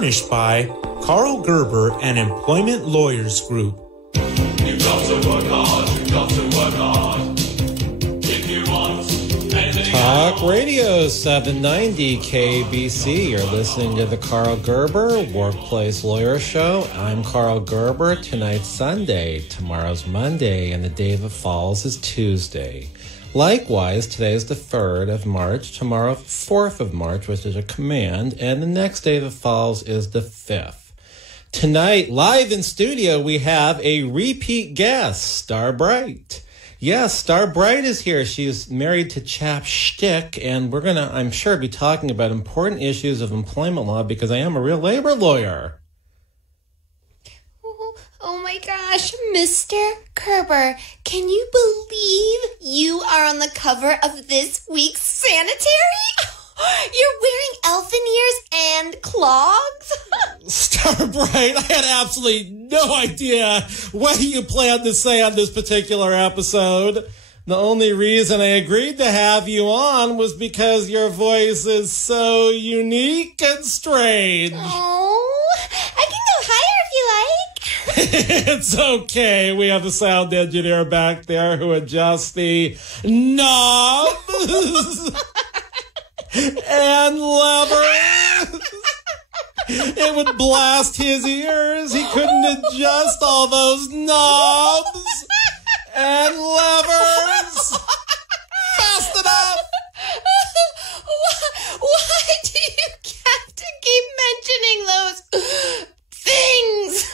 Furnished by Karl Gerber and Employment Lawyers Group. You've got to work hard, you've got to work hard. If you want anything Talk Radio 790 KABC. You're listening to the Karl Gerber Workplace Lawyer Show. I'm Karl Gerber. Tonight's Sunday, tomorrow's Monday, and the day that falls is Tuesday. Likewise, today is the 3rd of March, tomorrow 4th of March, which is a command, and the next day that falls is the 5th. Tonight, live in studio, we have a repeat guest, Star Bright. Yes, Star Bright is here. She's married to Chap Shtick, and we're going to, I'm sure, be talking about important issues of employment law because I am a real labor lawyer. Oh my gosh, Mr. Gerber, can you believe you are on the cover of this week's sanitary? You're wearing elfin ears and clogs? Star Bright, I had absolutely no idea what you planned to say on this particular episode. The only reason I agreed to have you on was because your voice is so unique and strange. Oh, I can go higher if you like. It's okay. We have a sound engineer back there who adjusts the knobs and levers. It would blast his ears. He couldn't adjust all those knobs and levers fast enough. Why do you have to keep mentioning those things?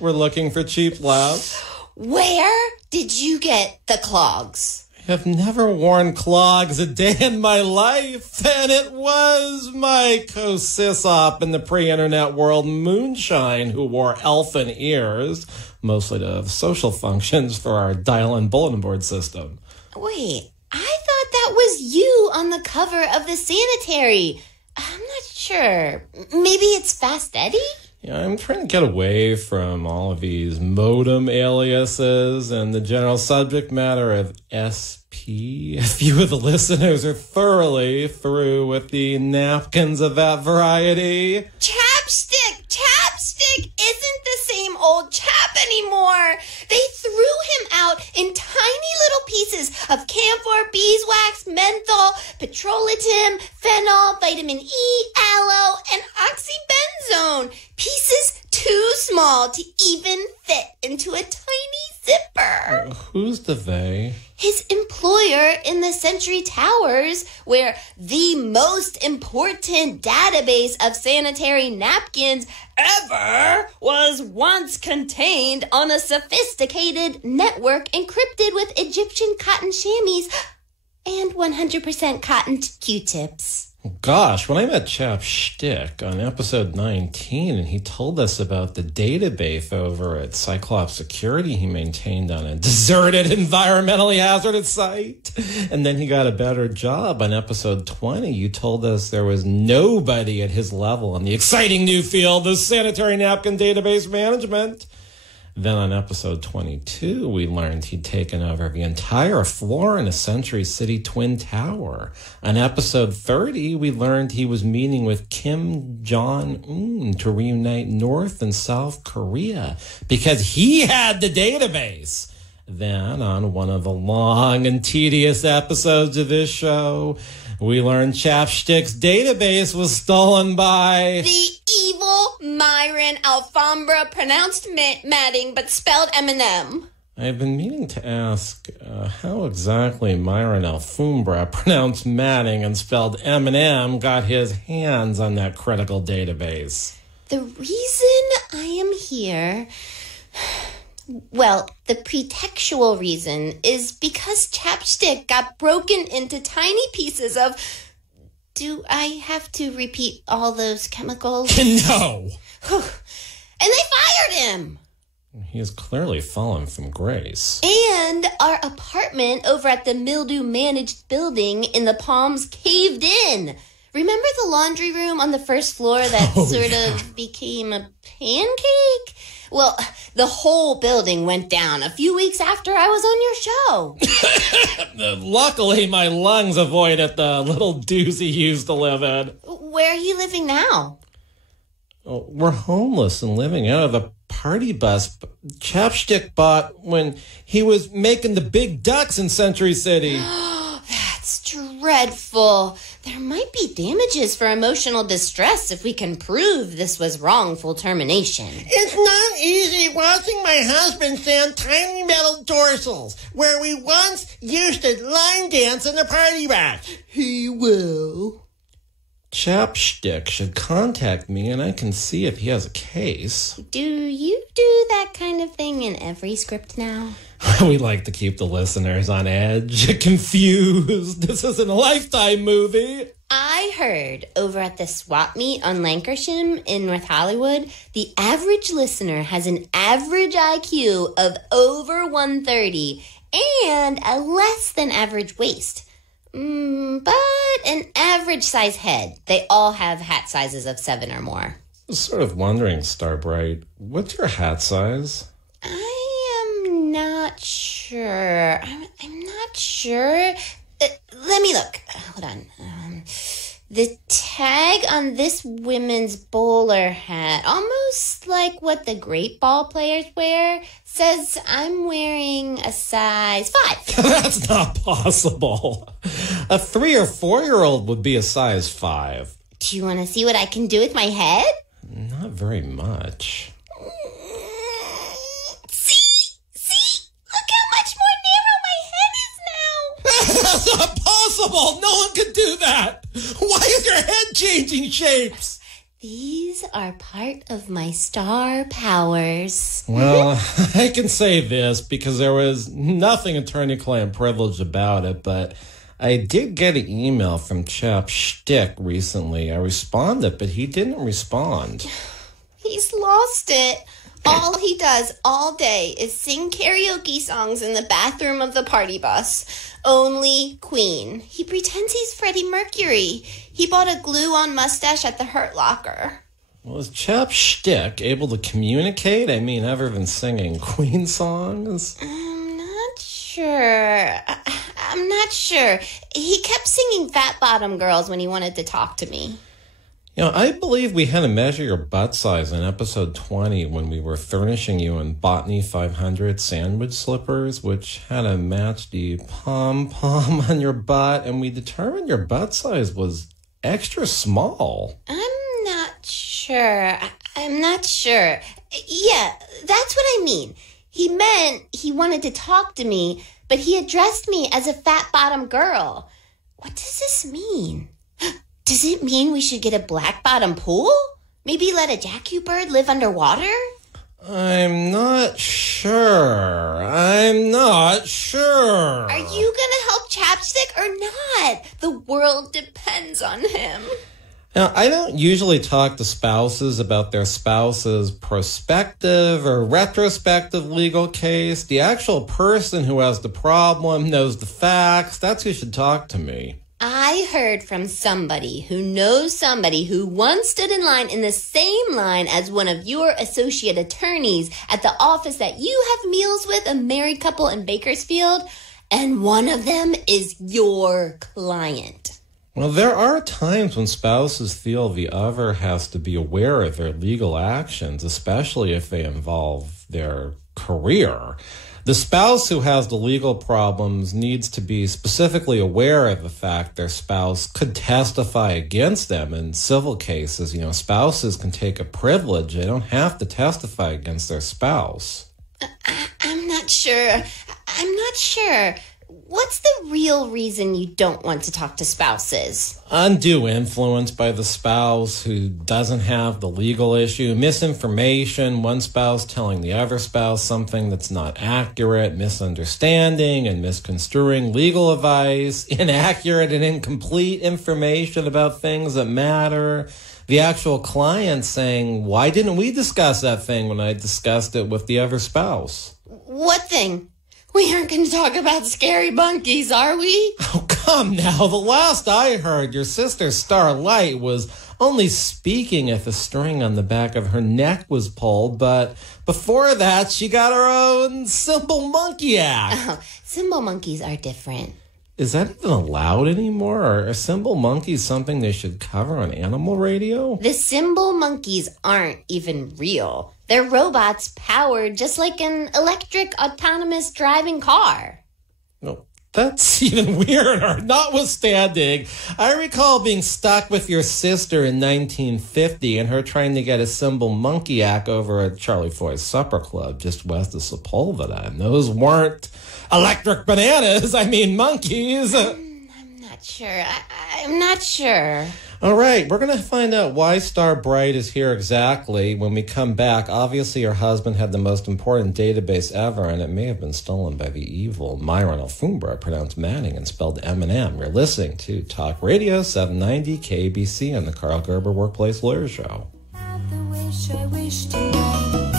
We're looking for cheap laughs. Where did you get the clogs? I have never worn clogs a day in my life, and it was my co-sysop in the pre-internet world, Moonshine, who wore elfin ears, mostly to social functions for our dial-in bulletin board system. Wait, I thought that was you on the cover of the sanitary. I'm not sure. Maybe it's Fast Eddie? Yeah, I'm trying to get away from all of these modem aliases and the general subject matter of SP. A few of the listeners are thoroughly through with the napkins of that variety. Chap Shtick! Chap Shtick isn't the same old chap anymore. They threw him out in tiny little pieces of camphor, beeswax, menthol, petrolatum, phenol, vitamin E, aloe, and oxybenzone. Pieces too small to even fit into a tiny zipper. Who's the they? His employer in the Century Towers, where the most important database of sanitary napkins ever was once contained on a sophisticated network encrypted with Egyptian cotton chamois and 100% cotton Q-tips. Gosh, when I met Chap Shtick on episode 19, and he told us about the database over at Cyclops Security he maintained on a deserted, environmentally hazardous site, and then he got a better job on episode 20. You told us there was nobody at his level in the exciting new field of sanitary napkin database management. Then on episode 22, we learned he'd taken over the entire floor in a Century City Twin Tower. On episode 30, we learned he was meeting with Kim Jong-un to reunite North and South Korea because he had the database. Then, on one of the long and tedious episodes of this show, we learned Chap Shtick's database was stolen by the evil Myron Alfombra, pronounced Madding but spelled M&M. I've been meaning to ask how exactly Myron Alfombra, pronounced Manning and spelled M&M, got his hands on that critical database. The reason I am here, well, the pretextual reason is because Chap Shtick got broken into tiny pieces of... Do I have to repeat all those chemicals? No! And they fired him! He has clearly fallen from grace. And our apartment over at the mildew-managed building in the Palms caved in. Remember the laundry room on the first floor that of became a pancake? Well, the whole building went down a few weeks after I was on your show. Luckily, my lungs avoided the little doozy you used to live in. Where are you living now? We're homeless and living out of the party bus Chap Shtick bought when he was making the big ducks in Century City. That's dreadful. There might be damages for emotional distress if we can prove this was wrongful termination. It's not easy watching my husband stand tiny metal dorsals where we once used to line dance in the party bus. He will. Chap Shtick should contact me and I can see if he has a case. Do you do that kind of thing in every script now? We like to keep the listeners on edge, confused. This isn't a Lifetime movie. I heard over at the swap meet on Lancashire in North Hollywood, the average listener has an average IQ of over 130 and a less than average waist. But an average size head. They all have hat sizes of 7 or more. I was sort of wondering, Starbright, what's your hat size? I am not sure. I'm not sure. Let me look. Hold on. The tag on this women's bowler hat, almost like what the great ball players wear, says I'm wearing a size 5. That's not possible. A 3 or 4-year-old would be a size 5. Do you want to see what I can do with my head? Not very much. See? Look how much more narrow my head is now. That's not possible. No one can do that. Why is your head changing shapes? These are part of my star powers. Well, I can say this because there was nothing attorney-client privilege about it, but I did get an email from Chap Shtick recently. I responded, but he didn't respond. He's lost it. All he does all day is sing karaoke songs in the bathroom of the party bus. Only Queen. He pretends he's Freddie Mercury. He bought a glue-on mustache at the Hurt Locker. Well, is Chap Shtick able to communicate? I mean, other than singing Queen songs? I'm not sure. I'm not sure. He kept singing Fat Bottom Girls when he wanted to talk to me. You know, I believe we had to measure your butt size in episode 20 when we were furnishing you in Botany 500 sandwich slippers, which had to match the pom-pom on your butt, and we determined your butt size was extra small. I'm not sure. I'm not sure. Yeah, that's what I mean. He meant he wanted to talk to me, but he addressed me as a fat bottom girl. What does this mean? Does it mean we should get a black bottom pool? Maybe let a jacubird live underwater? I'm not sure. Are you gonna help Chap Shtick or not? The world depends on him. Now, I don't usually talk to spouses about their spouse's prospective or retrospective legal case. The actual person who has the problem knows the facts. That's who should talk to me. I heard from somebody who knows somebody who once stood in line in the same line as one of your associate attorneys at the office that you have meals with, a married couple in Bakersfield, and one of them is your client. Well, there are times when spouses feel the other has to be aware of their legal actions, especially if they involve their career. The spouse who has the legal problems needs to be specifically aware of the fact their spouse could testify against them in civil cases. You know, spouses can take a privilege. They don't have to testify against their spouse. I'm not sure. What's the real reason you don't want to talk to spouses? Undue influence by the spouse who doesn't have the legal issue, misinformation, one spouse telling the other spouse something that's not accurate, misunderstanding and misconstruing legal advice, inaccurate and incomplete information about things that matter, the actual client saying, why didn't we discuss that thing when I discussed it with the other spouse? What thing? We aren't going to talk about scary monkeys, are we? Oh, come now. The last I heard, your sister Starlight was only speaking if a string on the back of her neck was pulled, but before that, she got her own Simple Monkey Act. Oh, Simple monkeys are different. Is that even allowed anymore? Are symbol monkeys something they should cover on animal radio? The symbol monkeys aren't even real. They're robots powered just like an electric autonomous driving car. No, that's even weirder. Notwithstanding, I recall being stuck with your sister in 1950 and her trying to get a symbol monkey act over at Charlie Foy's Supper Club just west of Sepulveda. And those weren't electric bananas, I mean monkeys. I'm not sure. I'm not sure. All right, we're going to find out why Star Bright is here exactly when we come back. Obviously, your husband had the most important database ever, and it may have been stolen by the evil Myron Alfombra, pronounced Manning and spelled M&M. You're listening to Talk Radio 790 KABC on the Karl Gerber Workplace Lawyer Show. I wish to know.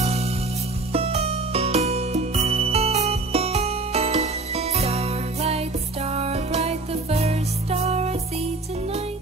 Star bright, the first star I see tonight.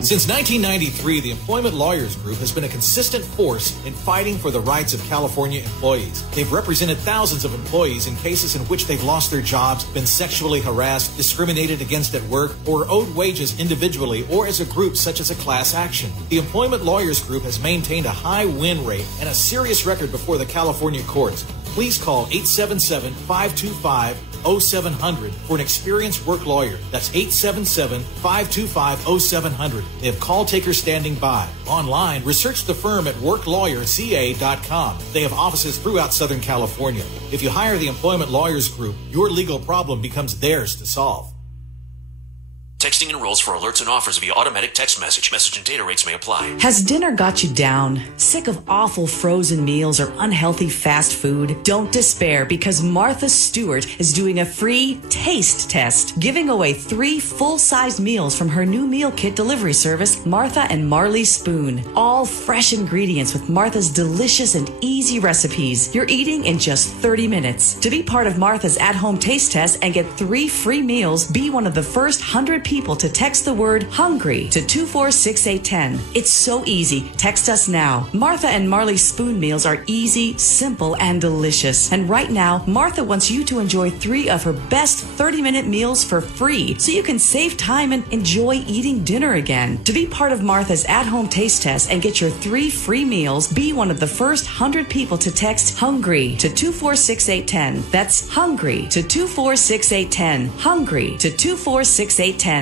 Since 1993, the Employment Lawyers Group has been a consistent force in fighting for the rights of California employees. They've represented thousands of employees in cases in which they've lost their jobs, been sexually harassed, discriminated against at work, or owed wages individually or as a group such as a class action. The Employment Lawyers Group has maintained a high win rate and a serious record before the California courts. Please call 877-525-0700 for an experienced work lawyer. That's 877-525-0700. They have call takers standing by. Online, research the firm at worklawyerca.com. They have offices throughout Southern California. If you hire the Employment Lawyers Group, your legal problem becomes theirs to solve. Texting enrolls for alerts and offers via automatic text message. Message and data rates may apply. Has dinner got you down? Sick of awful frozen meals or unhealthy fast food? Don't despair, because Martha Stewart is doing a free taste test, giving away 3 full-size meals from her new meal kit delivery service, Martha and Marley Spoon. All fresh ingredients with Martha's delicious and easy recipes. You're eating in just 30 minutes. To be part of Martha's at-home taste test and get 3 free meals, be one of the first 100 people to text the word hungry to 246810. It's so easy. Text us now. Martha and Marley Spoon meals are easy, simple, and delicious. And right now, Martha wants you to enjoy 3 of her best 30-minute meals for free, so you can save time and enjoy eating dinner again. To be part of Martha's at-home taste test and get your 3 free meals, be one of the first 100 people to text hungry to 246810. That's hungry to 246810. Hungry to 246810.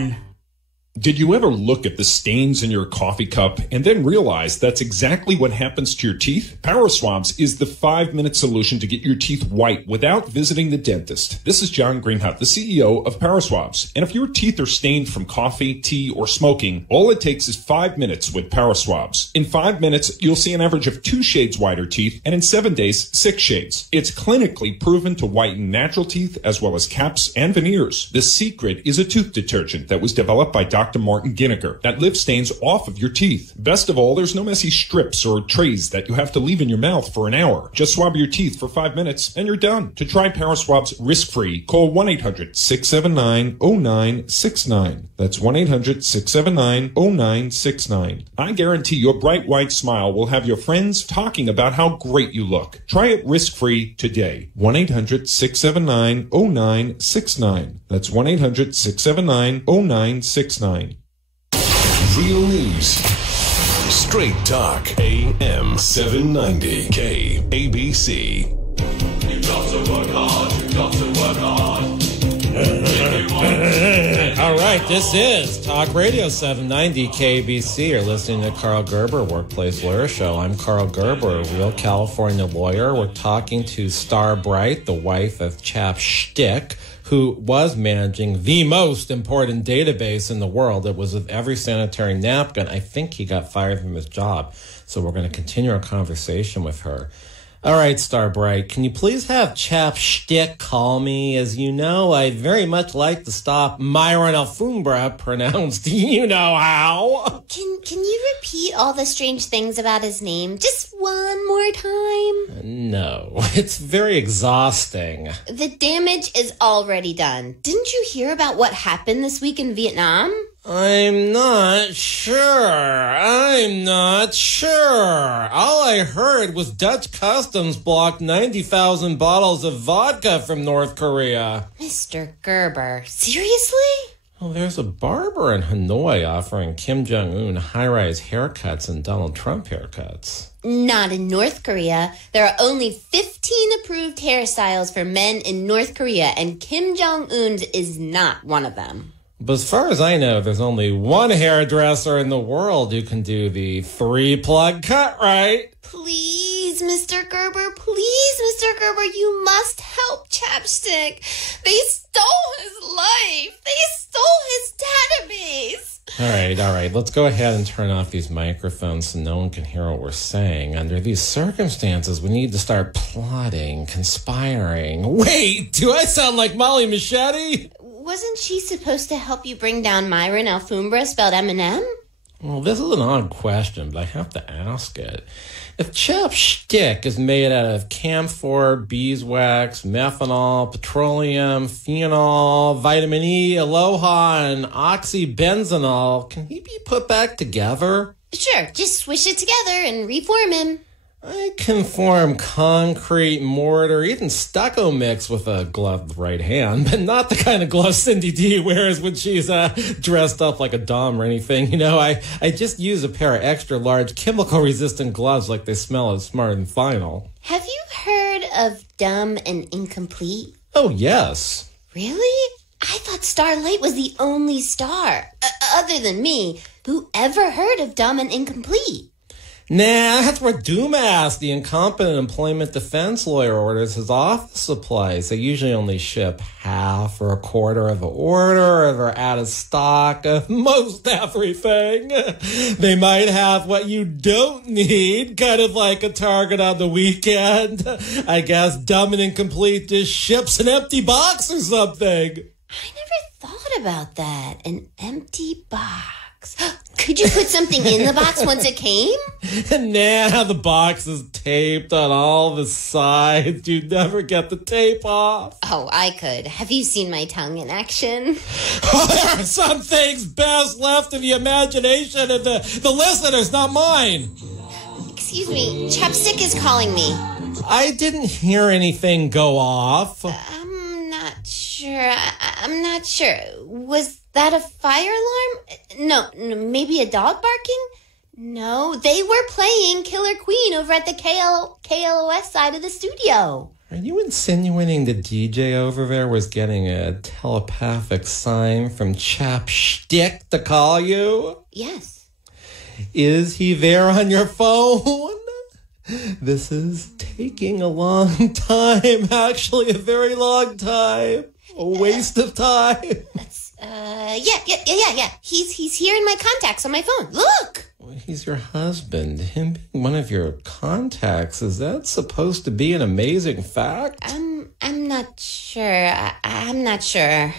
Did you ever look at the stains in your coffee cup and then realize that's exactly what happens to your teeth? Power Swabs is the 5-minute solution to get your teeth white without visiting the dentist. This is John Greenhut, the CEO of Power Swabs. And if your teeth are stained from coffee, tea, or smoking, all it takes is 5 minutes with Power Swabs. In 5 minutes, you'll see an average of 2 shades whiter teeth, and in 7 days, 6 shades. It's clinically proven to whiten natural teeth as well as caps and veneers. The secret is a tooth detergent that was developed by Dr. Martin Ginniker that lifts stains off of your teeth. Best of all, there's no messy strips or trays that you have to leave in your mouth for an hour. Just swab your teeth for 5 minutes and you're done. To try Power Swabs risk-free, call 1-800-679-0969. That's 1-800-679-0969. I guarantee your bright white smile will have your friends talking about how great you look. Try it risk-free today. 1-800-679-0969. That's 1-800-679-0969. Real news. Straight talk. AM 790 KABC. You got to work hard. You got to work hard. All right, this is Talk Radio 790 KABC. You're listening to Karl Gerber, Workplace Lawyer Show. I'm Karl Gerber, a real California lawyer. We're talking to Star Bright, the wife of Chap Shtick, who was managing the most important database in the world. It was with every sanitary napkin. I think he got fired from his job. So we're going to continue our conversation with her. All right, Star Bright, can you please have Chap Shtick call me? As you know, I very much like to stop Myron Alfombra, pronounced you know how. Can you repeat all the strange things about his name just one more time? No, it's very exhausting. The damage is already done. Didn't you hear about what happened this week in Vietnam? I'm not sure. All I heard was Dutch Customs blocked 90,000 bottles of vodka from North Korea. Mr. Gerber, seriously? Well, there's a barber in Hanoi offering Kim Jong-un high-rise haircuts and Donald Trump haircuts. Not in North Korea. There are only 15 approved hairstyles for men in North Korea, and Kim Jong-un's is not one of them. But as far as I know, there's only one hairdresser in the world who can do the 3-plug cut right. Please, Mr. Gerber, you must help Chap Shtick. They stole his life. They stole his database. All right. Let's go ahead and turn off these microphones so no one can hear what we're saying. Under these circumstances, we need to start plotting, conspiring. Wait, do I sound like Molly Machete? Wasn't she supposed to help you bring down Myron Alfombra, spelled M&M? Well, this is an odd question, but I have to ask it. If Chap Shtick is made out of camphor, beeswax, methanol, petroleum, phenol, vitamin E, aloha, and oxybenzonol, can he be put back together? Sure, just swish it together and reform him. I can form concrete, mortar, even stucco mix with a gloved right hand, but not the kind of glove Cindy D wears when she's dressed up like a dom or anything. You know, I just use a pair of extra large chemical-resistant gloves like they smell as smart and final. Have you heard of dumb and incomplete? Oh, yes. Really? I thought Starlight was the only star, other than me, who ever heard of dumb and incomplete. Nah, that's where Dumas, the incompetent employment defense lawyer, orders his office supplies. They usually only ship half or a quarter of an order, or they're out of stock of most everything. They might have what you don't need, kind of like a Target on the weekend. I guess Dumb and Incomplete just ships an empty box or something. I never thought about that. An empty box. Could you put something in the box once it came? Nah, the box is taped on all the sides. You'd never get the tape off. Oh, I could. Have you seen my tongue in action? Oh, there are some things best left to the imagination of the listeners, not mine. Excuse me, Chap Shtick is calling me. I didn't hear anything go off. I'm not sure. I'm not sure. Was that a fire alarm? No, maybe a dog barking? No, they were playing Killer Queen over at the KLOS side of the studio. Are you insinuating the DJ over there was getting a telepathic sign from Chap Shtick to call you? Yes. Is he there on your phone? This is taking a long time, actually a very long time. A waste of time. Yeah. He's here in my contacts on my phone. Look! Well, he's your husband. Him being one of your contacts, is that supposed to be an amazing fact? I'm not sure. I'm not sure.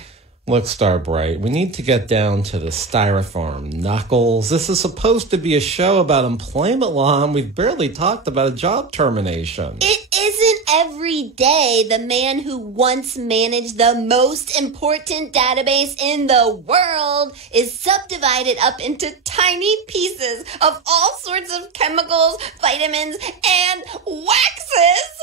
Look, Starbright, we need to get down to the styrofoam knuckles. This is supposed to be a show about employment law, and we've barely talked about a job termination. It isn't every day the man who once managed the most important database in the world is subdivided up into tiny pieces of all sorts of chemicals, vitamins, and waxes.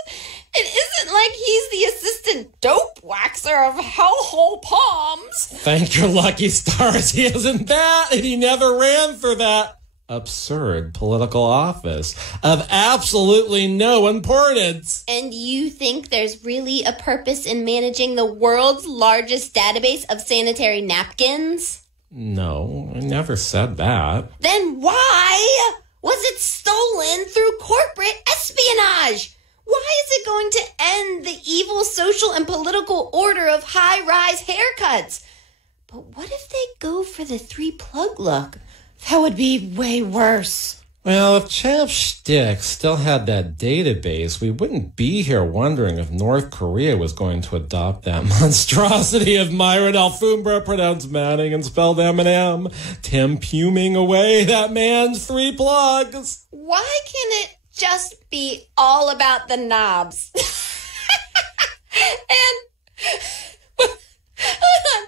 It isn't like he's the assistant dope waxer of hellhole palms. Thank your lucky stars he isn't that, and he never ran for that absurd political office of absolutely no importance. And you think there's really a purpose in managing the world's largest database of sanitary napkins? No, I never said that. Then why was it stolen through corporate espionage? Why is it going to end the evil social and political order of high-rise haircuts? But what if they go for the 3-plug look? That would be way worse. Well, if Chap Shtick still had that database, we wouldn't be here wondering if North Korea was going to adopt that monstrosity of Myron Alfombra, pronounced Manning and spelled M&M, Tim Puming away that man's 3 plugs. Why can't it just be all about the knobs? And hold on.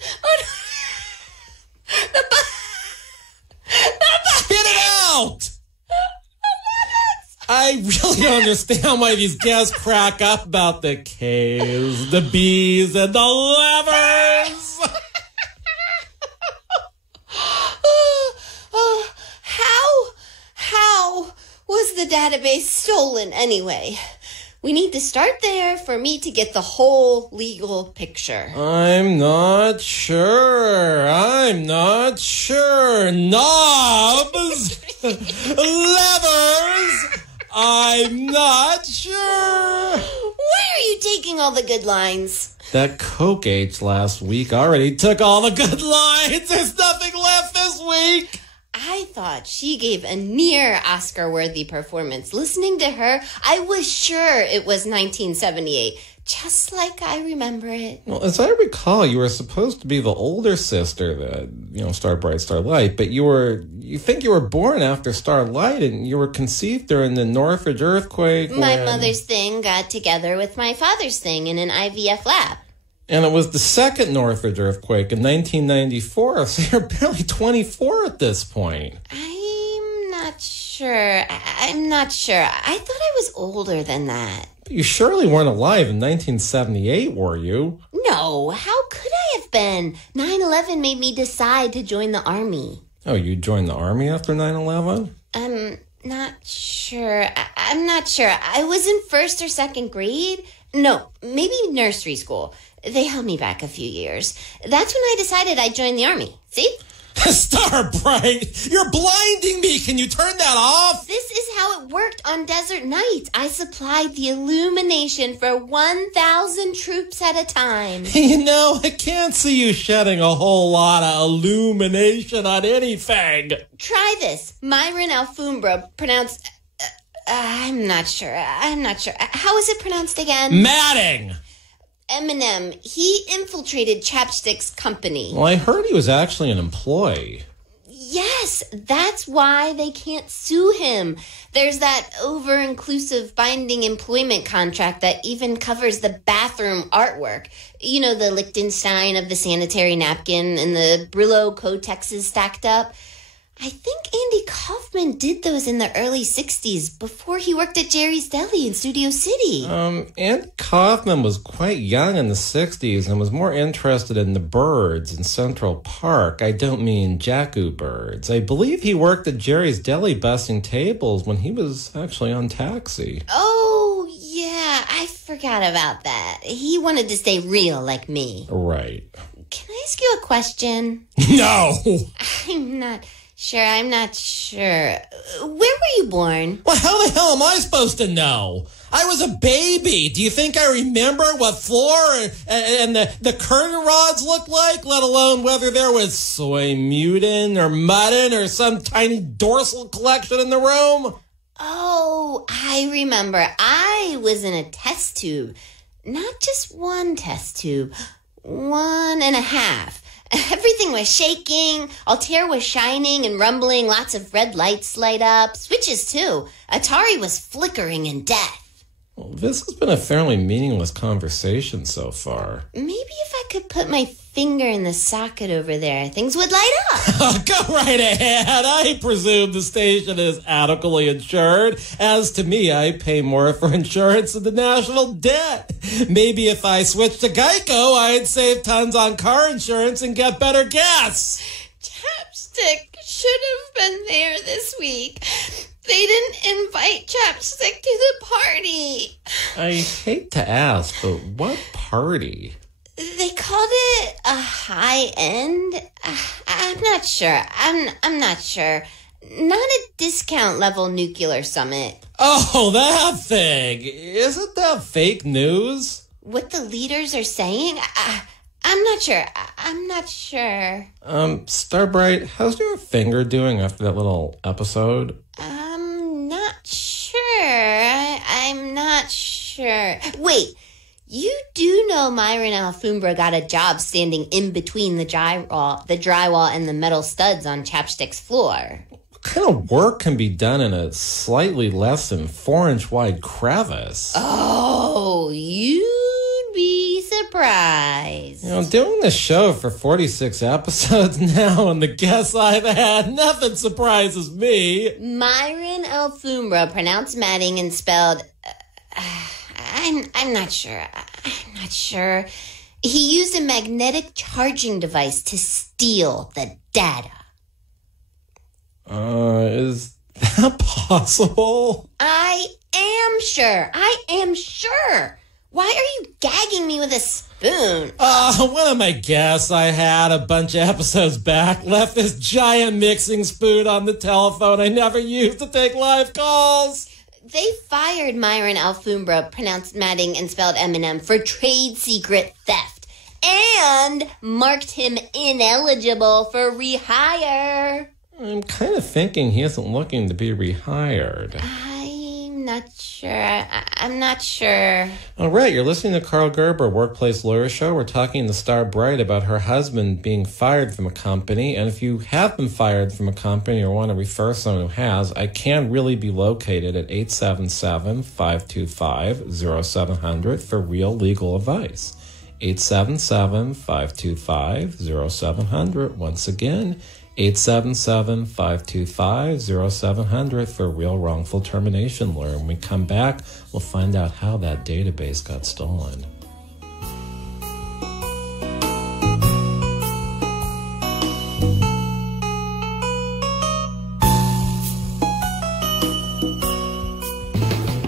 Spit it out! I really don't understand why these guests crack up about the K's, the B's, and the levers. How was the database stolen anyway? We need to start there for me to get the whole legal picture. I'm not sure. Knobs, levers, I'm not sure. Where are you taking all the good lines? That Coke age last week already took all the good lines. There's nothing left this week. I thought she gave a near Oscar-worthy performance. Listening to her, I was sure it was 1978, just like I remember it. Well, as I recall, you were supposed to be the older sister that, starred Bright, Starlight, but you think you were born after Starlight, and you were conceived during the Northridge earthquake. My mother's thing got together with my father's thing in an IVF lab. And it was the second Northridge earthquake in 1994, so you're barely 24 at this point. I'm not sure. I thought I was older than that. But you surely weren't alive in 1978, were you? No, how could I have been? 9/11 made me decide to join the Army. Oh, you joined the Army after 9/11? I'm not sure. I'm not sure. I was in first or second grade. No, maybe nursery school. They held me back a few years. That's when I decided I'd join the Army. See? Star Bright, you're blinding me. Can you turn that off? This is how it worked on desert nights. I supplied the illumination for 1,000 troops at a time. I can't see you shedding a whole lot of illumination on anything. Try this. Myron Alfombra, pronounced... I'm not sure. How is it pronounced again? Matting. Eminem, he infiltrated Chap Shtick's company. Well, I heard he was actually an employee. Yes, that's why they can't sue him. There's that over-inclusive binding employment contract that even covers the bathroom artwork. You know, the Liechtenstein of the sanitary napkin and the Brillo Cotexes stacked up. I think Andy Kaufman did those in the early 60s before he worked at Jerry's Deli in Studio City. Andy Kaufman was quite young in the 60s and was more interested in the birds in Central Park. I don't mean Jacku birds. I believe he worked at Jerry's Deli bussing tables when he was actually on Taxi. Oh, yeah, I forgot about that. He wanted to stay real like me. Right. Can I ask you a question? No! I'm not sure. Where were you born? Well, how the hell am I supposed to know? I was a baby. Do you think I remember what floor and the curtain rods looked like, let alone whether there was soy mutin or muddin or some tiny dorsal collection in the room? Oh, I remember. I was in a test tube. Not just one test tube. 1.5. Everything was shaking, Altair was shining and rumbling, lots of red lights light up, switches too. Atari was flickering in death. Well, this has been a fairly meaningless conversation so far. Maybe if I could put my finger in the socket over there, things would light up. Go right ahead. I presume the station is adequately insured. As to me, I pay more for insurance than the national debt. Maybe if I switched to Geico, I'd save tons on car insurance and get better gas. Chap Shtick should have been there this week. They didn't invite Chap Shtick to the party. I hate to ask, but what party? They called it a high end. I'm not sure. I'm not sure. Not a discount level nuclear summit. Oh, that thing. Isn't that fake news? What the leaders are saying? I'm not sure. Starbright, how's your finger doing after that little episode? I'm not sure. Wait, you do know Myron Alfombra got a job standing in between the drywall and the metal studs on Chap Shtick's floor. What kind of work can be done in a slightly less than 4-inch wide crevice? Oh, you'd be surprised. surprise. You know, doing the show for 46 episodes now, and the guests I've had, nothing surprises me. Myron Alfombra, pronounced matting and spelled... I'm not sure. I'm not sure. He used a magnetic charging device to steal the data. Is that possible? I am sure. Why are you gagging me with a spoon? One of my guests I had a bunch of episodes back left this giant mixing spoon on the telephone I never used to take live calls. They fired Myron Alfombra, pronounced Matting and spelled Eminem, for trade secret theft and marked him ineligible for rehire. I'm kind of thinking he isn't looking to be rehired. I'm not sure. All right, you're listening to Karl Gerber, Workplace Lawyer Show. We're talking to Star Bright about her husband being fired from a company. And if you have been fired from a company or want to refer someone who has, I can really be located at 877-525-0700 for real legal advice. 877-525-0700. Once again, 877-525-0700 for real wrongful termination lawyer. When we come back, we'll find out how that database got stolen.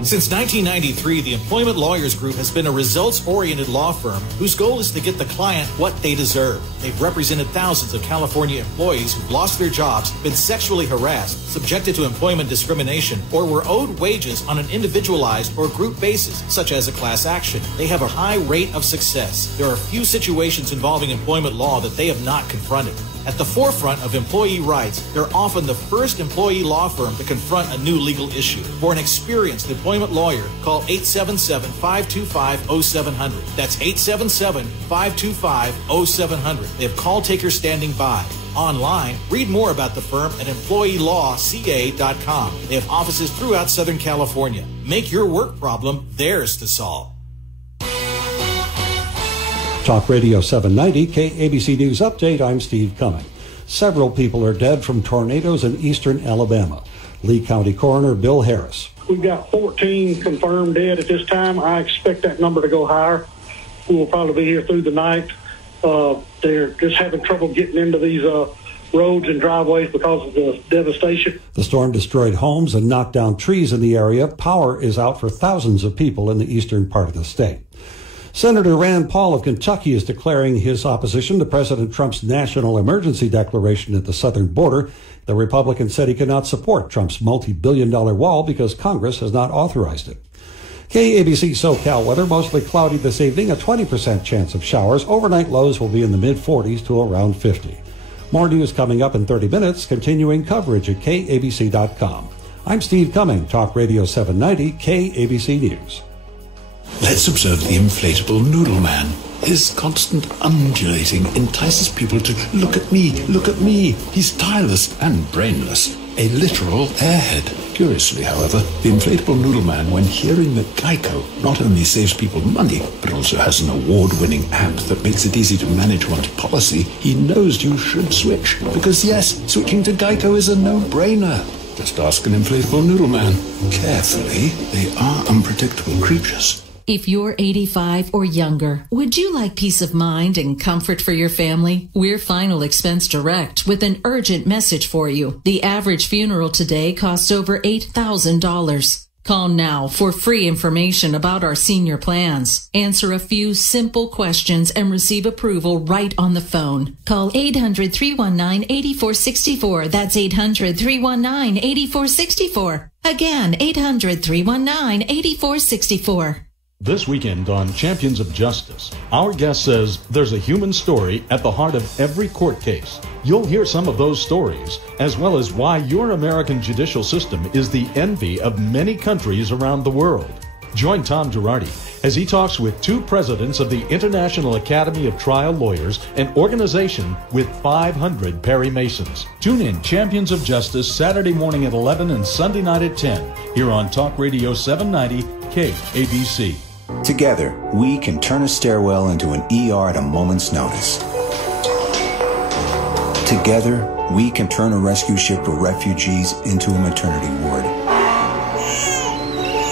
Since 1993, the Employment Lawyers Group has been a results-oriented law firm whose goal is to get the client what they deserve. They've represented thousands of California employees who've lost their jobs, been sexually harassed, subjected to employment discrimination, or were owed wages on an individualized or group basis, such as a class action. They have a high rate of success. There are few situations involving employment law that they have not confronted. At the forefront of employee rights, they're often the first employee law firm to confront a new legal issue. For an experienced employment lawyer, call 877-525-0700. That's 877-525-0700. They have call takers standing by. Online, read more about the firm at employeelawca.com. They have offices throughout Southern California. Make your work problem theirs to solve. Talk Radio 790, KABC News Update. I'm Steve Cumming. Several people are dead from tornadoes in eastern Alabama. Lee County Coroner Bill Harris. We've got 14 confirmed dead at this time. I expect that number to go higher. We'll probably be here through the night. They're just having trouble getting into these roads and driveways because of the devastation. The storm destroyed homes and knocked down trees in the area. Power is out for thousands of people in the eastern part of the state. Senator Rand Paul of Kentucky is declaring his opposition to President Trump's national emergency declaration at the southern border. The Republican said he cannot support Trump's multi-billion-dollar wall because Congress has not authorized it. KABC SoCal weather, mostly cloudy this evening, a 20% chance of showers. Overnight lows will be in the mid-40s to around 50. More news coming up in 30 minutes, continuing coverage at KABC.com. I'm Steve Cumming, Talk Radio 790, KABC News. Let's observe the inflatable noodle man. His constant undulating entices people to look at me, look at me. He's tireless and brainless, a literal airhead. Curiously, however, the inflatable noodle man, when hearing that Geico not only saves people money, but also has an award-winning app that makes it easy to manage one's policy, he knows you should switch. Because yes, switching to Geico is a no-brainer. Just ask an inflatable noodle man. Carefully, they are unpredictable creatures. If you're 85 or younger, would you like peace of mind and comfort for your family? We're Final Expense Direct with an urgent message for you. The average funeral today costs over $8,000. Call now for free information about our senior plans. Answer a few simple questions and receive approval right on the phone. Call 800-319-8464. That's 800-319-8464. Again, 800-319-8464. This weekend on Champions of Justice, our guest says there's a human story at the heart of every court case. You'll hear some of those stories, as well as why your American judicial system is the envy of many countries around the world. Join Tom Girardi as he talks with two presidents of the International Academy of Trial Lawyers, an organization with 500 Perry Masons. Tune in Champions of Justice Saturday morning at 11 and Sunday night at 10 here on Talk Radio 790 KABC. Together, we can turn a stairwell into an ER at a moment's notice. Together, we can turn a rescue ship for refugees into a maternity ward.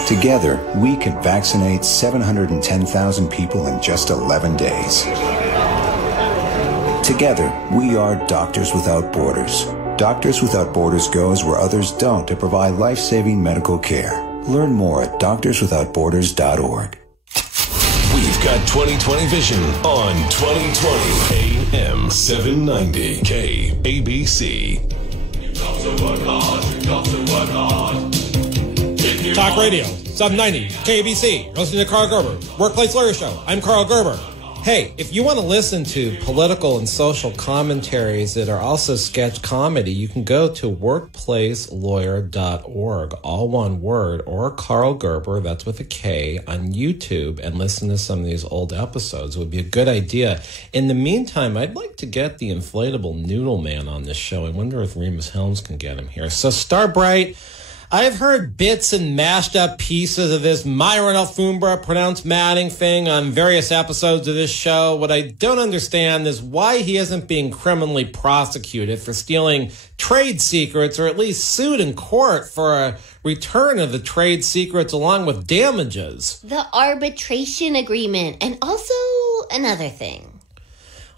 Together, we could vaccinate 710,000 people in just 11 days. Together, we are Doctors Without Borders. Doctors Without Borders goes where others don't to provide life-saving medical care. Learn more at doctorswithoutborders.org. We've got 2020 vision on 2020 AM 790 KABC. You've got to work hard, you've got to work hard. Talk Radio, 790 KABC. You're listening to Karl Gerber, Workplace Lawyer Show. I'm Karl Gerber. Hey, if you want to listen to political and social commentaries that are also sketch comedy, you can go to workplacelawyer.org, all one word, or Karl Gerber, that's with a K, on YouTube, and listen to some of these old episodes. It would be a good idea. In the meantime, I'd like to get the inflatable noodle man on this show. I wonder if Remus Helms can get him here. So, Starbright, I've heard bits and mashed up pieces of this Myron Alfombra pronounced matting thing on various episodes of this show. What I don't understand is why he isn't being criminally prosecuted for stealing trade secrets, or at least sued in court for a return of the trade secrets along with damages. The arbitration agreement, and also another thing.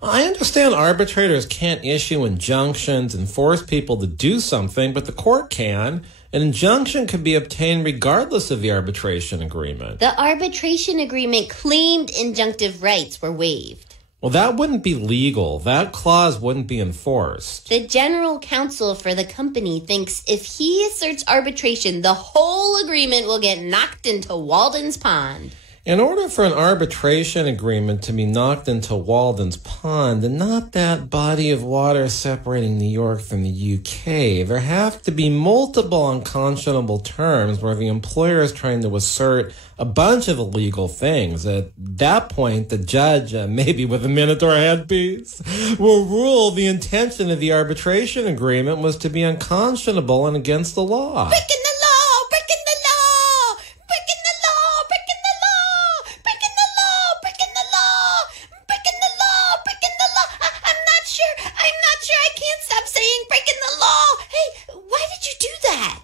I understand arbitrators can't issue injunctions and force people to do something, but the court can. An injunction can be obtained regardless of the arbitration agreement. The arbitration agreement claimed injunctive rights were waived. Well, that wouldn't be legal. That clause wouldn't be enforced. The general counsel for the company thinks if he asserts arbitration, the whole agreement will get knocked into Walden's Pond. In order for an arbitration agreement to be knocked into Walden's Pond, and not that body of water separating New York from the UK, there have to be multiple unconscionable terms where the employer is trying to assert a bunch of illegal things. At that point, the judge, maybe with a Minotaur headpiece, will rule the intention of the arbitration agreement was to be unconscionable and against the law. Breaking the law! Breaking the law! Breaking the law! Breaking the law! Breaking the law! Breaking the law! Breaking the law! Breaking the law! I'm not sure. I can't stop saying breaking the law. Hey, why did you do that?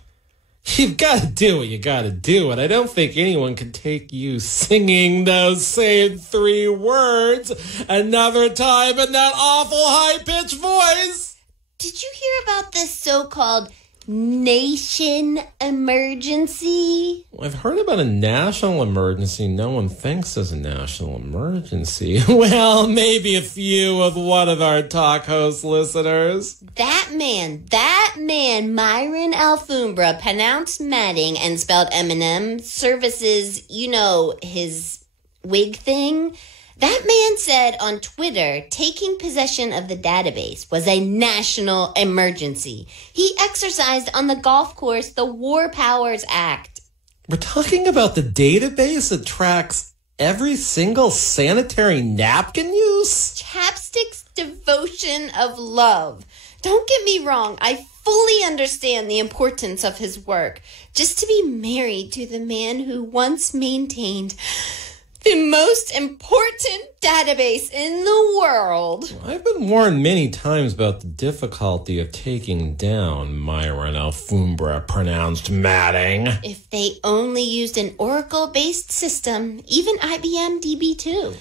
You've got to do what you got to do, and I don't think anyone can take you singing those same three words another time in that awful high-pitched voice. Did you hear about this so-called nation emergency? I've heard about a national emergency no one thinks is a national emergency. Well, maybe a few of one of our talk host listeners. That man, Myron Alfombra, pronounced matting and spelled Eminem, services, you know, his wig thing. That man said on Twitter, taking possession of the database was a national emergency. He exercised on the golf course the War Powers Act. We're talking about the database that tracks every single sanitary napkin use? Chap Shtick's devotion of love. Don't get me wrong, I fully understand the importance of his work. Just to be married to the man who once maintained the most important database in the world. I've been warned many times about the difficulty of taking down Myron Alfombra pronounced matting. If they only used an Oracle-based system, even IBM DB2.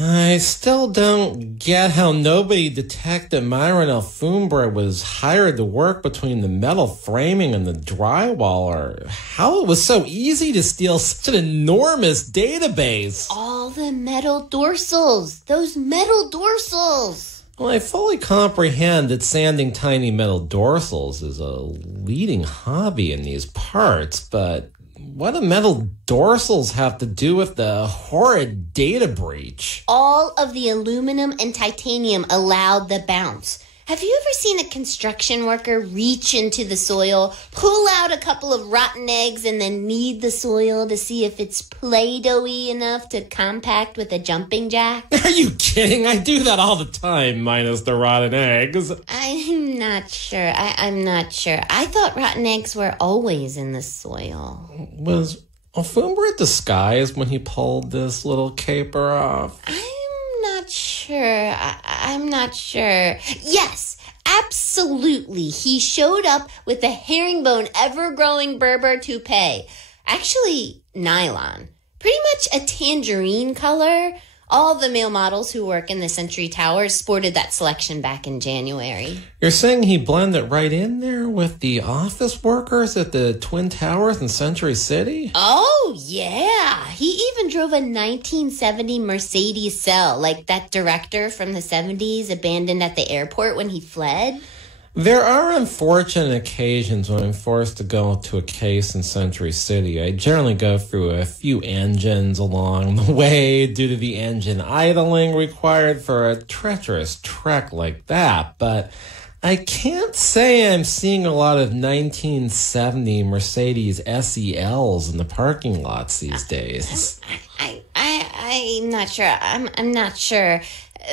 I still don't get how nobody detected Myron Alfombra was hired to work between the metal framing and the drywall, or how it was so easy to steal such an enormous database. All the metal dorsals. Those metal dorsals. Well, I fully comprehend that sanding tiny metal dorsals is a leading hobby in these parts, but what do metal dorsals have to do with the horrid data breach? All of the aluminum and titanium allowed the bounce. Have you ever seen a construction worker reach into the soil, pull out a couple of rotten eggs, and then knead the soil to see if it's Play-Doh-y enough to compact with a jumping jack? Are you kidding? I do that all the time, minus the rotten eggs. I'm not sure. I'm not sure. I thought rotten eggs were always in the soil. Was Alfombra disguised when he pulled this little caper off? I'm not sure. I'm not sure. Yes, absolutely. He showed up with a herringbone ever-growing Gerber toupee. Actually, nylon. Pretty much a tangerine color. All the male models who work in the Century Towers sported that selection back in January. You're saying he blended right in there with the office workers at the Twin Towers in Century City? Oh, yeah. He even drove a 1970 Mercedes Cell, like that director from the 70s abandoned at the airport when he fled. There are unfortunate occasions when I'm forced to go to a case in Century City. I generally go through a few engines along the way due to the engine idling required for a treacherous trek like that, but I can't say I'm seeing a lot of 1970 Mercedes SELs in the parking lots these days. I'm not sure. I'm not sure.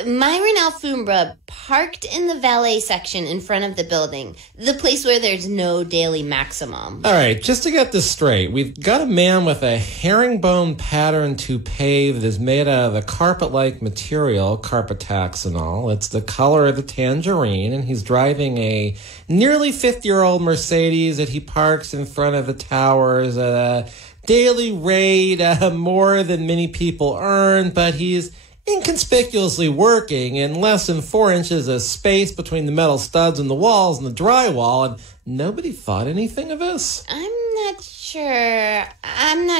Myron Alfombra parked in the valet section in front of the building, the place where there's no daily maximum. All right, just to get this straight, we've got a man with a herringbone pattern toupee that is made out of a carpet-like material, carpetaxinol. It's the color of the tangerine, and he's driving a nearly 50-year-old Mercedes that he parks in front of the towers at a daily rate, more than many people earn, but he's inconspicuously working in less than 4 inches of space between the metal studs and the walls and the drywall, and nobody thought anything of this? I'm not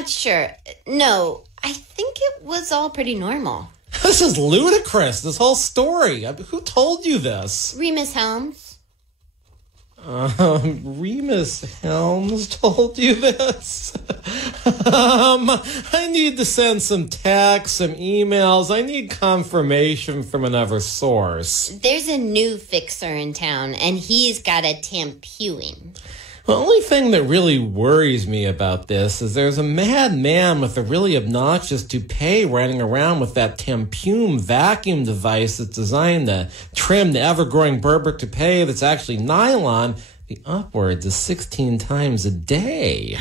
sure. No, I think it was all pretty normal. This is ludicrous, this whole story. Who told you this? Remus Helms. Remus Helms told you this? I need to send some texts, some emails. I need confirmation from another source. There's a new fixer in town, and he's got a tampewing. The only thing that really worries me about this is there's a mad man with a really obnoxious toupee running around with that Tempume vacuum device that's designed to trim the ever-growing Gerber toupee that's actually nylon the upwards of 16 times a day.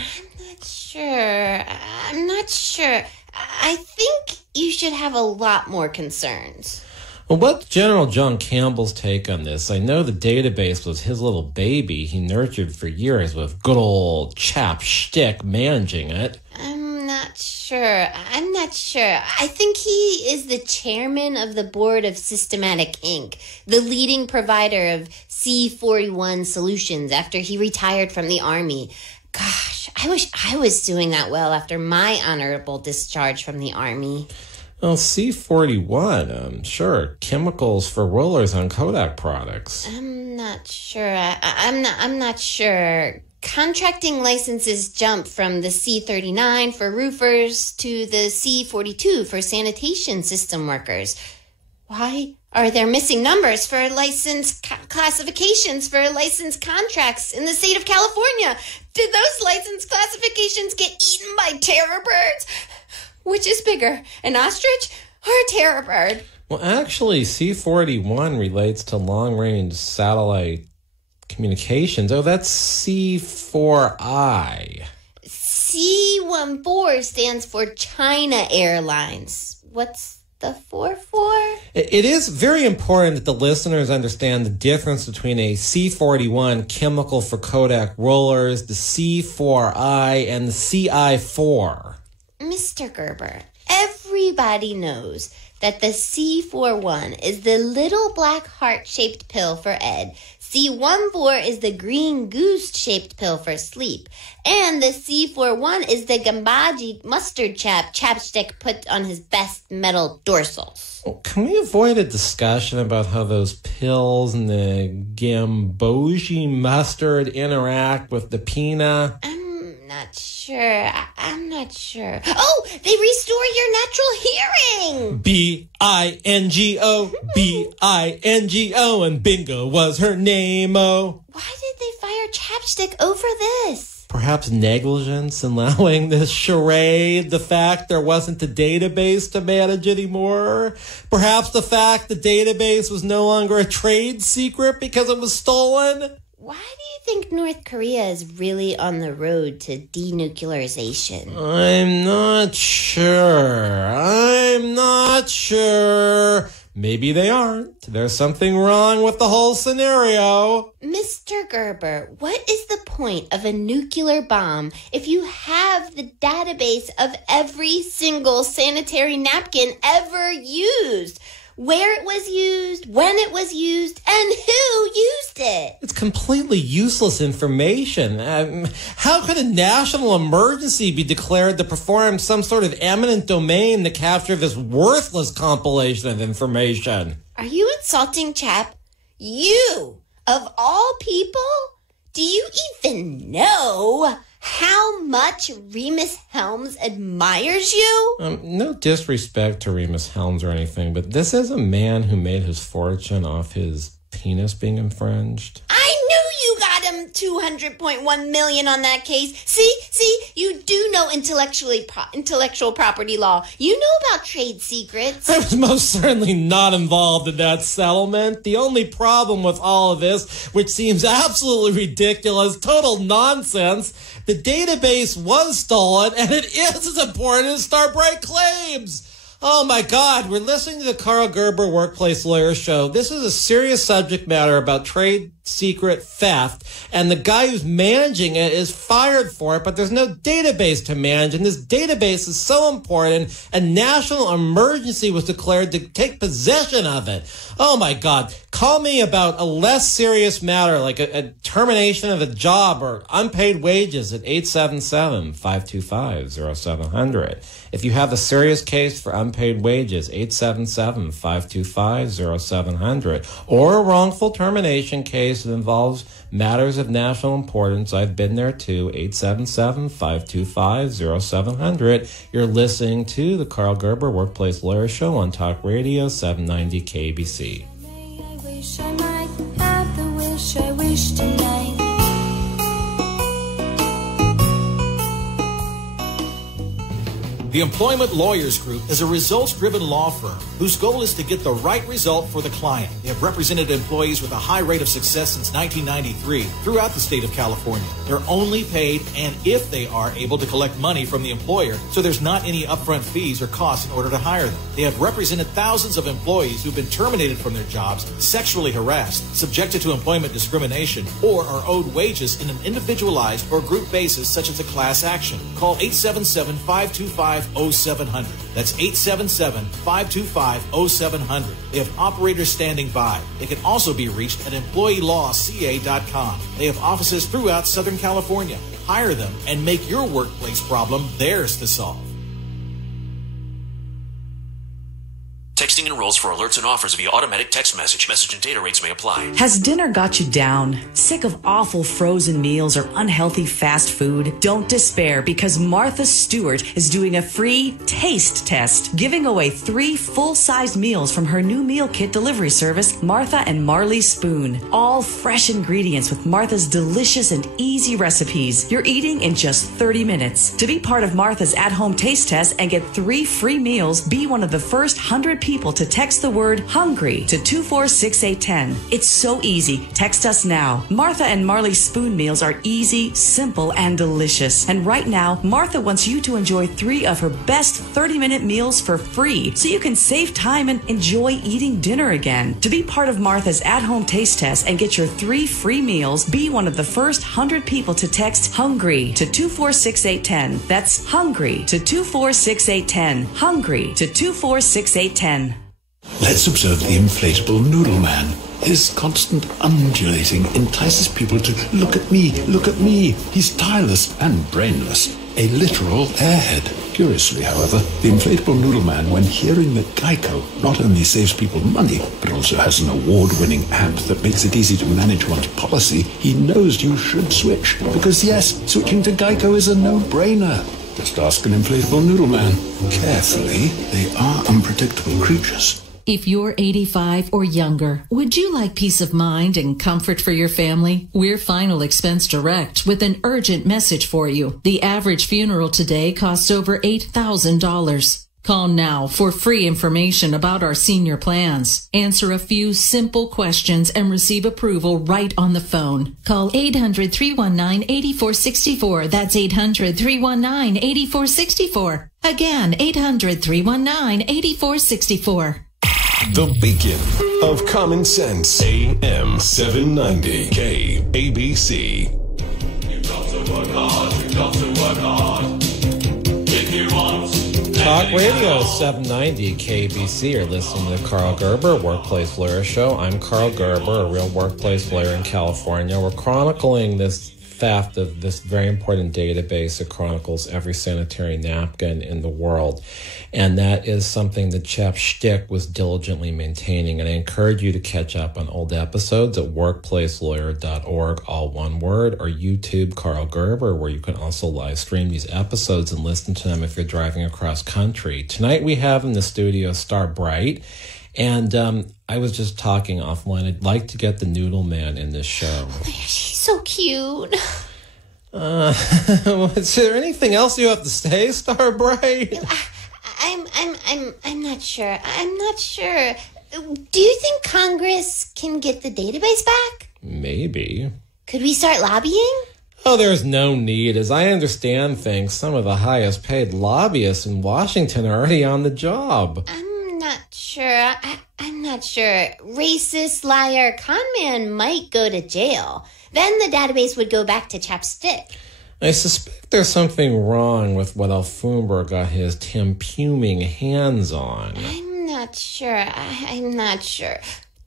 I'm not sure. I think you should have a lot more concerns. Well, what's General John Campbell's take on this? I know the database was his little baby he nurtured for years with good old Chap Shtick managing it. I'm not sure. I think he is the chairman of the board of Systematic Inc., the leading provider of C41 solutions after he retired from the Army. Gosh, I wish I was doing that well after my honorable discharge from the Army. Well, C41, sure, chemicals for rollers on Kodak products. I'm not sure. I'm not sure. Contracting licenses jump from the C39 for roofers to the C42 for sanitation system workers. Why are there missing numbers for license classifications for license contracts in the state of California? Did those license classifications get eaten by terror birds? Which is bigger, an ostrich or a terror bird? Well, actually, C41 relates to long-range satellite communications. Oh, that's C4I. C14 stands for China Airlines. What's the 4 for? It is very important that the listeners understand the difference between a C41 chemical for Kodak rollers, the C4I, and the CI4. Mr. Gerber, everybody knows that the C41 is the little black heart-shaped pill for Ed, C14 is the green goose-shaped pill for sleep, and the C41 is the Gambaji mustard Chap Shtick put on his best metal dorsals. Can we avoid a discussion about how those pills and the Gambogi mustard interact with the pina? I'm not sure. Oh, they restore your natural hearing! B-I-N-G-O, B-I-N-G-O, and Bingo was her name-o. Why did they fire Chap Shtick over this? Perhaps negligence in allowing this charade, the fact there wasn't a database to manage anymore, perhaps the fact the database was no longer a trade secret because it was stolen. Why do you think North Korea is really on the road to denuclearization? I'm not sure. Maybe they aren't. There's something wrong with the whole scenario. Mr. Gerber, what is the point of a nuclear bomb if you have the database of every single sanitary napkin ever used? Where it was used, when it was used, and who used it? It's completely useless information. How could a national emergency be declared to perform some sort of eminent domain to capture this worthless compilation of information? Are you insulting, Chap? You, of all people? Do you even know how much Remus Helms admires you? No disrespect to Remus Helms or anything, but this is a man who made his fortune off his penis being infringed. I knew you got him $200.1 million on that case. See, you do know intellectual property law. You know about trade secrets. I was most certainly not involved in that settlement. The only problem with all of this, which seems absolutely ridiculous, total nonsense, the database was stolen, and it is as important as Starbright claims. Oh my God, we're listening to the Karl Gerber Workplace Lawyer Show. This is a serious subject matter about trade secret theft, and the guy who's managing it is fired for it, but there's no database to manage, and this database is so important, a national emergency was declared to take possession of it. Oh my God, call me about a less serious matter like a termination of a job or unpaid wages at 877-525-0700. If you have a serious case for unpaid wages, 877-525-0700, or a wrongful termination case that involves matters of national importance, I've been there too, 877-525-0700. You're listening to the Karl Gerber Workplace Lawyer Show on Talk Radio 790 KABC. I wish I might have the wish I wish tonight. The Employment Lawyers Group is a results-driven law firm whose goal is to get the right result for the client. They have represented employees with a high rate of success since 1993 throughout the state of California. They're only paid and if they are able to collect money from the employer, so there's not any upfront fees or costs in order to hire them. They have represented thousands of employees who've been terminated from their jobs, sexually harassed, subjected to employment discrimination, or are owed wages in an individualized or group basis such as a class action. Call 877-525-0700. That's 877-525-0700. They have operators standing by. They can also be reached at employeelawca.com. They have offices throughout Southern California. Hire them and make your workplace problem theirs to solve. Texting enrolls for alerts and offers via automatic text message. Message and data rates may apply. Has dinner got you down? Sick of awful frozen meals or unhealthy fast food? Don't despair, because Martha Stewart is doing a free taste test, giving away 3 full-size meals from her new meal kit delivery service, Martha and Marley's Spoon. All fresh ingredients with Martha's delicious and easy recipes. You're eating in just 30 minutes. To be part of Martha's at-home taste test and get 3 free meals, be one of the first 100 people to text the word HUNGRY to 246810. It's so easy. Text us now. Martha and Marley's Spoon meals are easy, simple, and delicious. And right now, Martha wants you to enjoy 3 of her best 30-minute meals for free, so you can save time and enjoy eating dinner again. To be part of Martha's at-home taste test and get your 3 free meals, be one of the first 100 people to text HUNGRY to 246810. That's HUNGRY to 246810. HUNGRY to 246810. Let's observe the inflatable noodle man. His constant undulating entices people to look at me, look at me. He's tireless and brainless, a literal airhead. Curiously, however, the inflatable noodle man, when hearing that Geico not only saves people money, but also has an award-winning app that makes it easy to manage one's policy, he knows you should switch. Because yes, switching to Geico is a no-brainer. Just ask an inflatable noodle man. Carefully, they are unpredictable creatures. If you're 85 or younger, would you like peace of mind and comfort for your family? We're Final Expense Direct with an urgent message for you. The average funeral today costs over $8,000. Call now for free information about our senior plans. Answer a few simple questions and receive approval right on the phone. Call 800-319-8464. That's 800-319-8464. Again, 800-319-8464. The beacon of common sense. AM 790 KABC. You've got to work hard. You've got to work hard. If you want. Talk Radio 790 KABC. You're listening to the Karl Gerber Workplace Lawyer Show. I'm Karl Gerber, a real workplace lawyer in California. We're chronicling this theft of this very important database that chronicles every sanitary napkin in the world. And that is something that Chap Shtick was diligently maintaining. And I encourage you to catch up on old episodes at workplacelawyer.org, all one word, or YouTube Karl Gerber, where you can also live stream these episodes and listen to them if you're driving across country. Tonight we have in the studio Star Bright. And I was just talking offline. I'd like to get the Noodle Man in this show. Oh, she's so cute. Is there anything else you have to say, Star Bright? I'm not sure. I'm not sure. Do you think Congress can get the database back? Maybe. Could we start lobbying? Oh, there's no need. As I understand things, some of the highest paid lobbyists in Washington are already on the job. I'm not sure. I'm not sure. Racist, liar, con man might go to jail. Then the database would go back to Chap Shtick. I suspect there's something wrong with what Alfombra got his tempuming hands on. I'm not sure. I'm not sure.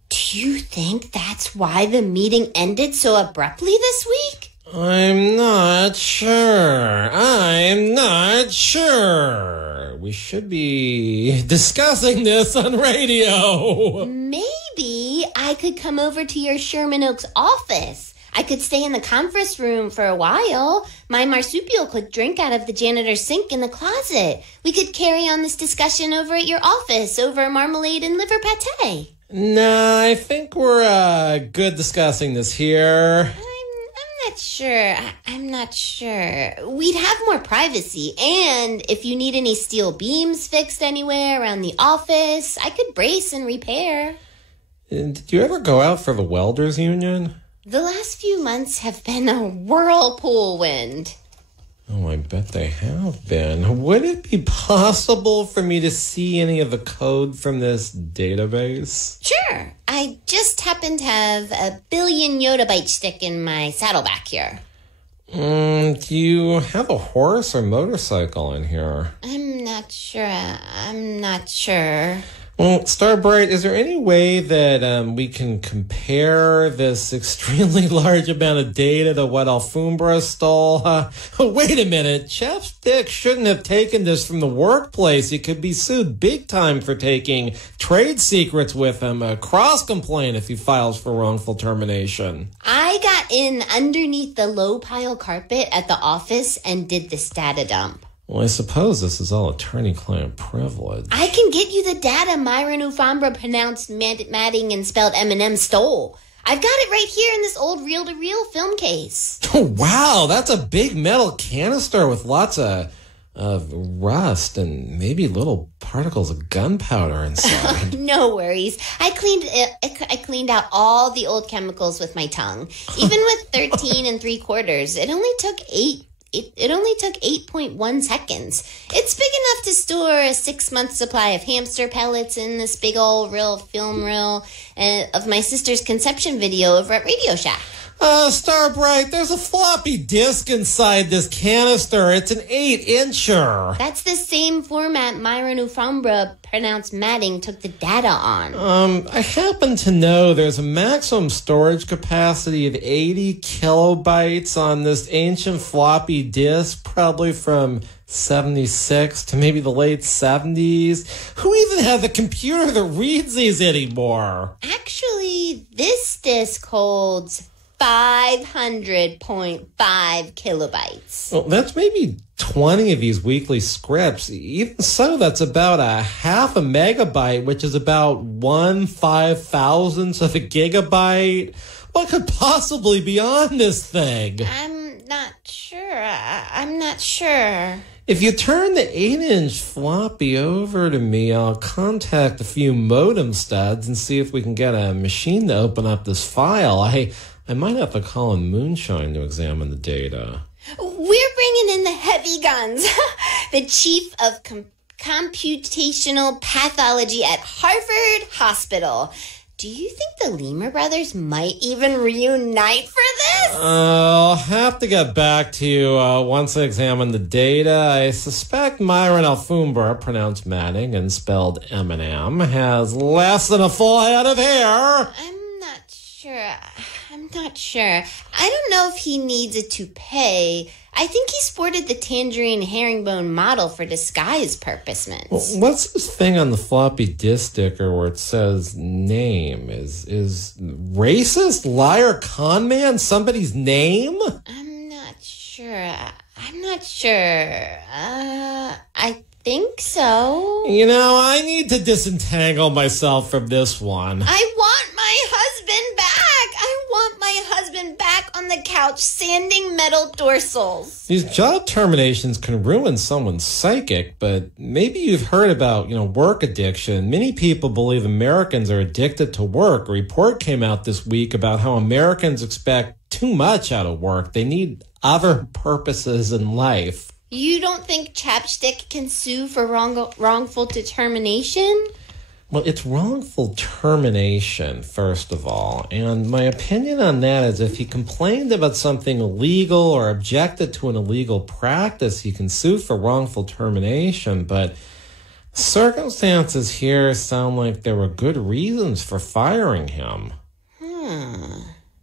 Do you think that's why the meeting ended so abruptly this week? I'm not sure. I'm not sure. We should be discussing this on radio. Maybe I could come over to your Sherman Oaks office. I could stay in the conference room for a while. My marsupial could drink out of the janitor's sink in the closet. We could carry on this discussion over at your office over marmalade and liver pate. Nah, I think we're good discussing this here. I'm not sure. We'd have more privacy, and if you need any steel beams fixed anywhere around the office, I could brace and repair. Did you ever go out for the welders union? The last few months have been a whirlpool wind. Oh, I bet they have been. Would it be possible for me to see any of the code from this database? Sure. I just happen to have a billion yottabyte stick in my saddleback here. Do you have a horse or motorcycle in here? I'm not sure. Well, Starbright, is there any way that we can compare this extremely large amount of data to what Alfombra stole? Wait a minute. Chap Shtick shouldn't have taken this from the workplace. He could be sued big time for taking trade secrets with him. A cross-complaint if he files for wrongful termination. I got in underneath the low pile carpet at the office and did this data dump. Well, I suppose this is all attorney-client privilege. I can get you the data Myron Alfombra pronounced Madding and spelled M&M stole. I've got it right here in this old reel-to-reel film case. Oh, wow, that's a big metal canister with lots of rust and maybe little particles of gunpowder inside. No worries. I cleaned out all the old chemicals with my tongue. Even with 13 3/4, it only took 8.1 seconds. It's big enough to store a 6-month supply of hamster pellets in this big old film reel of my sister's conception video over at Radio Shack. Starbright, there's a floppy disk inside this canister. It's an 8-incher. That's the same format Myron Alfombra pronounced Madding took the data on. I happen to know there's a maximum storage capacity of 80 kilobytes on this ancient floppy disk, probably from 76 to maybe the late 70s. Who even has a computer that reads these anymore? Actually, this disk holds 500.5 kilobytes. Well, that's maybe 20 of these weekly scripts. Even so, that's about a half a megabyte, which is about 1/5,000th of a gigabyte. What could possibly be on this thing? I'm not sure. If you turn the 8-inch floppy over to me, I'll contact a few modem studs and see if we can get a machine to open up this file. I might have to call in Moonshine to examine the data. We're bringing in the heavy guns. The chief of computational pathology at Harvard Hospital. Do you think the Lemur brothers might even reunite for this? I'll have to get back to you once I examine the data. I suspect Myron Alfombra, pronounced Manning and spelled M&M, has less than a full head of hair. I'm not sure. I don't know if he needs a toupee. I think he sported the tangerine herringbone model for disguise purposes. Well, what's this thing on the floppy disk sticker where it says name? Is racist, liar, con man somebody's name? I'm not sure. I think so. You know, I need to disentangle myself from this one. I want my husband back. On the couch sanding metal dorsals. These job terminations can ruin someone's psychic, but maybe you've heard about, work addiction. Many people believe Americans are addicted to work. A report came out this week about how Americans expect too much out of work. They need other purposes in life. You don't think Chap Shtick can sue for wrongful termination? Well, it's wrongful termination, first of all. And my opinion on that is if he complained about something illegal or objected to an illegal practice, he can sue for wrongful termination. But circumstances here sound like there were good reasons for firing him.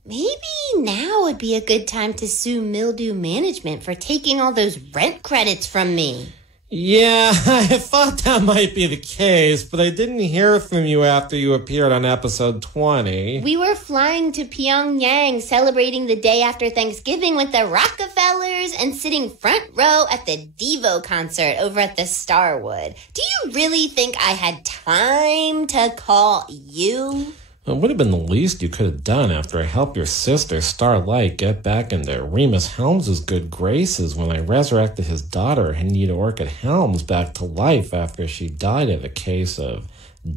Maybe now would be a good time to sue Mildew Management for taking all those rent credits from me. Yeah, I thought that might be the case, but I didn't hear from you after you appeared on episode 20. We were flying to Pyongyang, celebrating the day after Thanksgiving with the Rockefellers and sitting front row at the Devo concert over at the Starwood. Do you really think I had time to call you? It would have been the least you could have done after I helped your sister, Starlight, get back into Remus Helms' good graces when I resurrected his daughter, Anita Orchid Helms, back to life after she died of a case of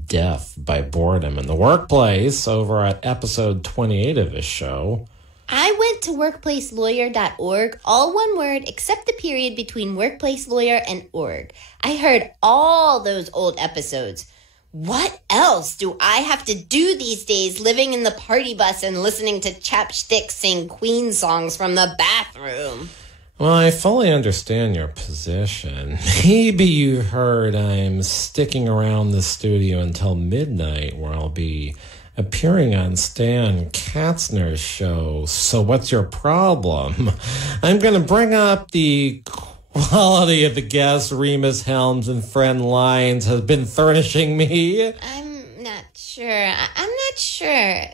death by boredom in the workplace over at episode 28 of this show. I went to workplacelawyer.org, all one word except the period between workplace lawyer and org. I heard all those old episodes. What else do I have to do these days living in the party bus and listening to Chap Shtick sing Queen songs from the bathroom? Well, I fully understand your position. Maybe you heard I'm sticking around the studio until midnight where I'll be appearing on Stan Katzner's show. So what's your problem? I'm going to bring up the quality of the guests Remus Helms and Friend Lyons has been furnishing me. I'm not sure.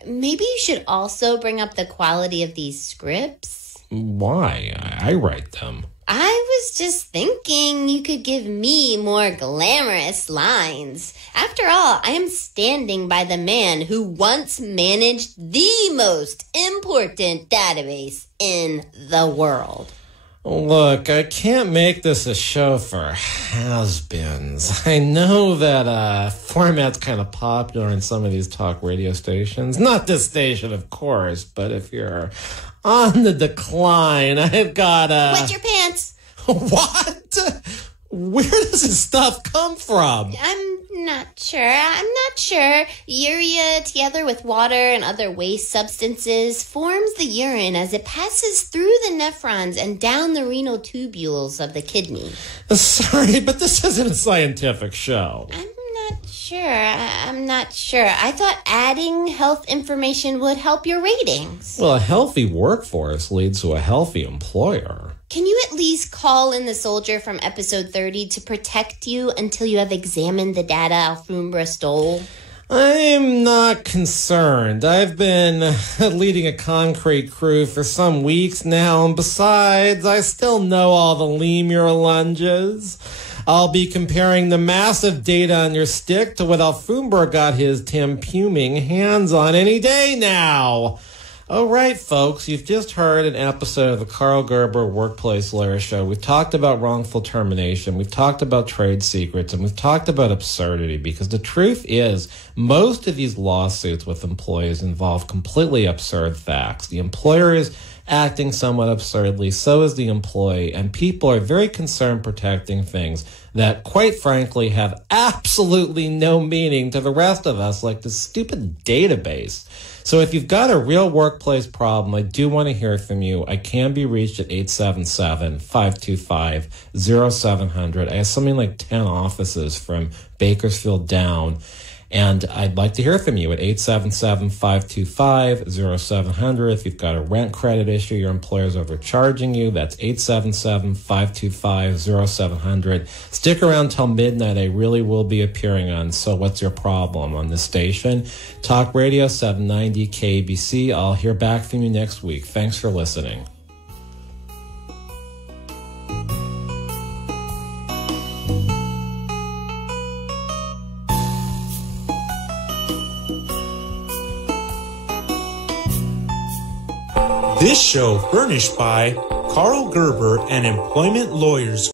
Maybe you should also bring up the quality of these scripts. Why? I write them. I was just thinking you could give me more glamorous lines. After all, I am standing by the man who once managed the most important database in the world. Look, I can't make this a show for has-beens. I know that format's kind of popular in some of these talk radio stations. Not this station, of course, but if you're on the decline, I've got Wet your pants! What? Where does this stuff come from? I'm not sure. Urea, together with water and other waste substances, forms the urine as it passes through the nephrons and down the renal tubules of the kidney. Sorry, but this isn't a scientific show. I'm not sure. I thought adding health information would help your ratings. Well, a healthy workforce leads to a healthy employer. Can you at least call in the soldier from episode 30 to protect you until you have examined the data Alfombra stole? I'm not concerned. I've been leading a concrete crew for some weeks now, and besides, I still know all the lemur lunges. I'll be comparing the massive data on your stick to what Alfombra got his tampuming hands on any day now. All right, folks, you've just heard an episode of the Karl Gerber Workplace Lawyer Show. We've talked about wrongful termination, we've talked about trade secrets, and we've talked about absurdity, because the truth is most of these lawsuits with employees involve completely absurd facts. The employer is acting somewhat absurdly, so is the employee, and people are very concerned protecting things that, quite frankly, have absolutely no meaning to the rest of us, like this stupid database. So if you've got a real workplace problem, I do want to hear from you. I can be reached at 877-525-0700. I have something like 10 offices from Bakersfield down. And I'd like to hear from you at 877-525-0700. If you've got a rent credit issue, your employer's overcharging you, that's 877-525-0700. Stick around till midnight. I really will be appearing on So What's Your Problem on this station. Talk Radio 790 KABC. I'll hear back from you next week. Thanks for listening. This show furnished by Karl Gerber and Employment Lawyers